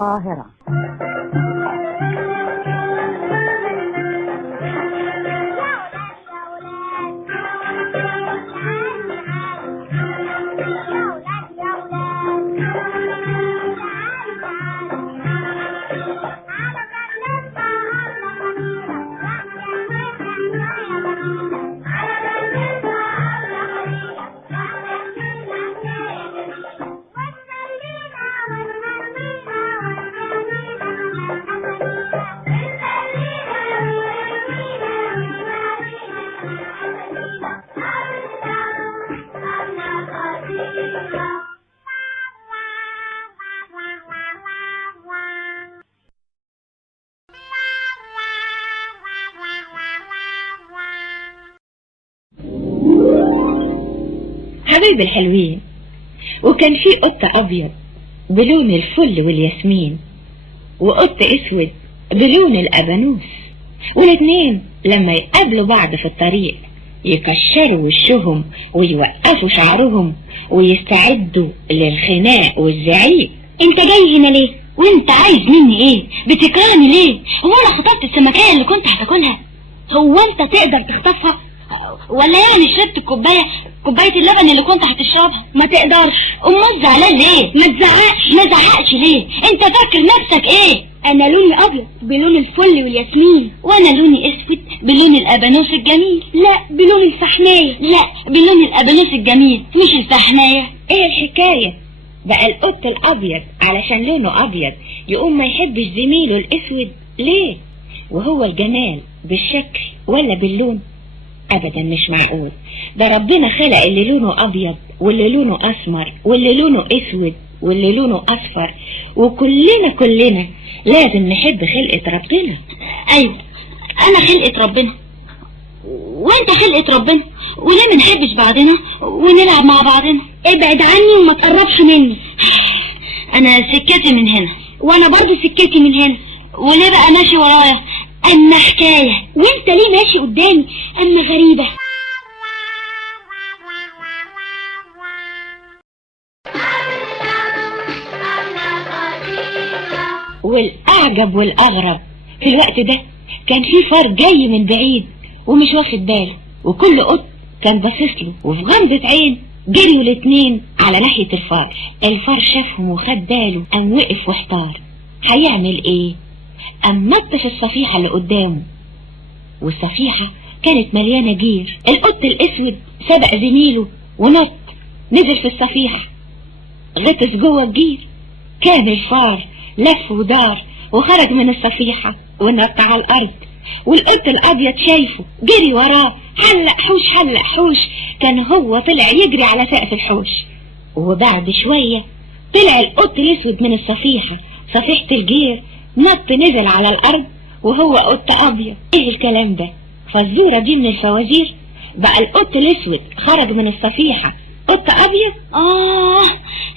القاهرة. حبايب الحلوين، وكان في قط ابيض بلون الفل والياسمين، وقط اسود بلون الابانوس، والاتنين لما يقابلوا بعض في الطريق يكشروا وشهم ويوقفوا شعرهم ويستعدوا للخناق والزعيق. انت جاي هنا ليه؟ وانت عايز مني ايه؟ بتكرهني ليه؟ هو انا خطفت السمكية اللي كنت هتاكلها؟ هو انت تقدر تخطفها؟ ولا يعني شربت كوباية اللبن اللي كنت هتشربها؟ ما تقدرش. امال زعلان ليه؟ ما تزعقش. ما زعقش ليه؟ انت فاكر نفسك ايه؟ انا لوني ابيض بلون الفل والياسمين، وانا لوني اسود بلون الابانوس الجميل. لا، بلون الفحماية. لا، بلون الابانوس الجميل مش الفحماية. ايه الحكاية بقى؟ القط الابيض علشان لونه ابيض يقوم ما يحبش زميله الاسود ليه؟ وهو الجمال بالشكل ولا باللون؟ ابدا مش معقول. ده ربنا خلق اللي لونه ابيض واللي لونه اسمر واللي لونه اسود واللي لونه اصفر، وكلنا لازم نحب خلقة ربنا. ايوه، انا خلقة ربنا وانت خلقة ربنا، وليه ما نحبش بعضنا ونلعب مع بعضنا؟ ابعد عني وما تقربش مني. انا سكتي من هنا، وانا برضو سكتي من هنا. وليه بقى ماشي ورايا؟ اما حكاية. وانت ليه ماشي قدامي؟ اما غريبة. والاعجب والاغرب في الوقت ده كان في فار جاي من بعيد ومش واخد باله، وكل قط كان باصص له، وفي غمضة عين جريوا الاتنين على ناحية الفار. الفار شافهم وخد باله، قام وقف واحتار هيعمل ايه. قام نطش الصفيحة اللي قدامه، والصفيحة كانت مليانة جير. القط الاسود سبق زميله ونط نزل في الصفيحة، غطس جوه الجير. كان الفار لف ودار وخرج من الصفيحة ونط على الارض، والقط الابيض شايفه جري وراه، حلق حوش. كان هو طلع يجري على سقف الحوش، وبعد شوية طلع القط الاسود من الصفيحة، صفيحة الجير، نط نزل على الارض وهو قط ابيض. ايه الكلام ده؟ فالزورة دي من الفوازير. بقى القط الاسود خرج من الصفيحة قط ابيض.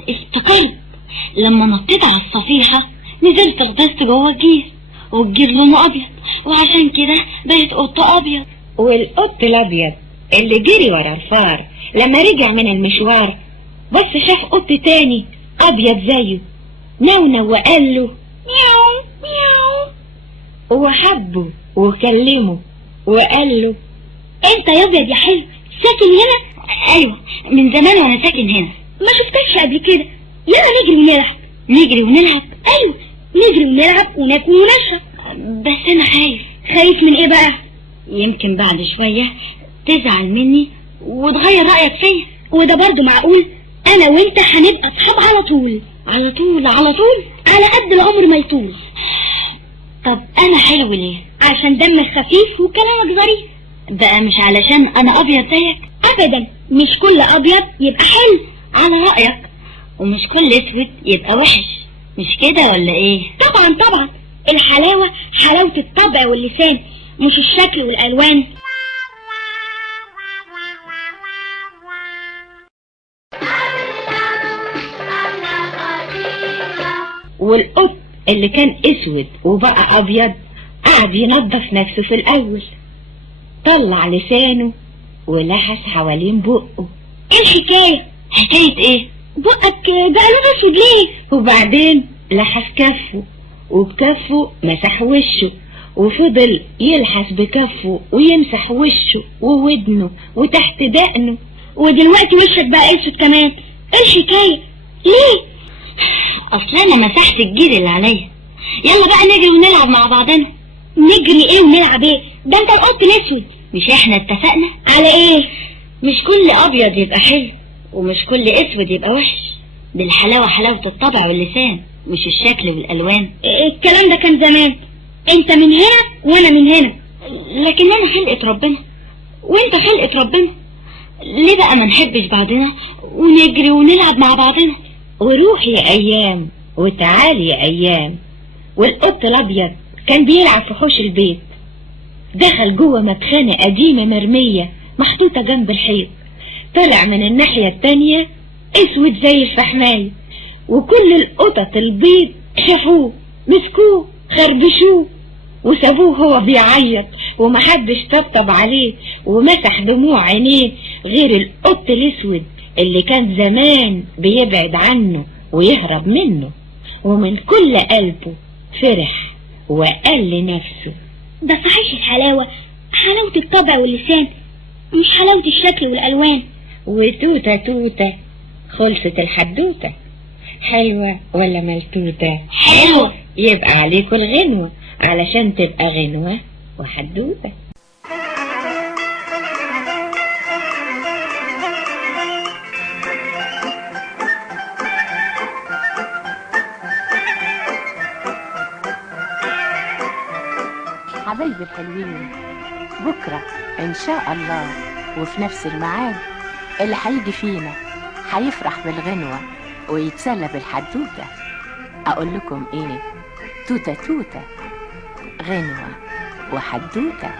افتكرت لما نطيت على الصفيحة نزلت غطست جوه الجير، والجير لونه ابيض، وعشان كده بقيت قط ابيض. والقط الابيض اللي جري ورا الفار لما رجع من المشوار بس شاف قط تاني ابيض زيه، نونو وقال له مياو مياو، وحبه وكلمه وقال له انت يا ابيض يا حلو ساكن هنا؟ ايوه، من زمان وانا ساكن هنا. ما شفتكش قبل كده. يلا نجري ونلعب. نجري ونلعب؟ ايوه، نجري ونلعب وناكل ونشرب. بس انا خايف. خايف من ايه بقى؟ يمكن بعد شوية تزعل مني وتغير رأيك فيا، وده برضو معقول؟ انا وانت هنبقى اصحاب على طول على طول على طول، على قد العمر ما يطول. طب انا حلو ليه؟ عشان دمك خفيف وكلامك ظريف. بقى مش علشان انا ابيض زيك؟ ابدا، مش كل ابيض يبقى حلو على رأيك، ومش كل اسود يبقى وحش، مش كده ولا ايه؟ طبعا الحلاوة حلاوة الطبع واللسان، مش الشكل والالوان. والقط اللي كان اسود وبقى ابيض قعد ينظف نفسه في الاول، طلع لسانه ولحس حوالين بقه. ايه الحكاية؟ حكاية ايه؟ بقك بقى لونه اسود ليه؟ وبعدين لحس كفه، وبكفه مسح وشه، وفضل يلحس بكفه ويمسح وشه وودنه وتحت دقنه. ودلوقتي وشك بقى اسود كمان، ايه الحكاية؟ ليه؟ اصل انا مسحت الجير اللي عليا. يلا بقى نجري ونلعب مع بعضنا. نجري ايه ونلعب ايه؟ ده انت القط الاسود. مش احنا اتفقنا على ايه؟ مش كل ابيض يبقى حلو، ومش كل اسود يبقى وحش. دي الحلاوة حلاوة الطبع واللسان، مش الشكل والالوان. الكلام ده كان زمان، انت من هنا وانا من هنا. لكن انا خلقة ربنا وانت خلقة ربنا، ليه بقى ما نحبش بعضنا ونجري ونلعب مع بعضنا؟ وروحي ايام وتعالي ايام. والقط الابيض كان بيلعب في حوش البيت، دخل جوه مدخنة قديمة مرمية محطوطة جنب الحيط، طلع من الناحية التانية اسود زي الفحماية، وكل القطط البيض شافوه، مسكوه خربشوه وسابوه هو بيعيط، ومحدش طبطب عليه ومسح دموع عينيه غير القط الاسود اللي كان زمان بيبعد عنه ويهرب منه، ومن كل قلبه فرح وقال لنفسه: ده صحيح الحلاوة حلاوة الطبع واللسان، مش حلاوة الشكل والألوان. وتوتة توتة خلصت الحدوتة، حلوة ولا ملتوتة؟ حلوة. يبقى عليكوا الغنوة علشان تبقى غنوة وحدوتة. حبايبي الحلوين، بكرة إن شاء الله وفي نفس الميعاد اللي هيجي فينا هيفرح بالغنوة ويتسلى بالحدوتة. أقول لكم إيه؟ توتة توتة غنوة وحدوتة.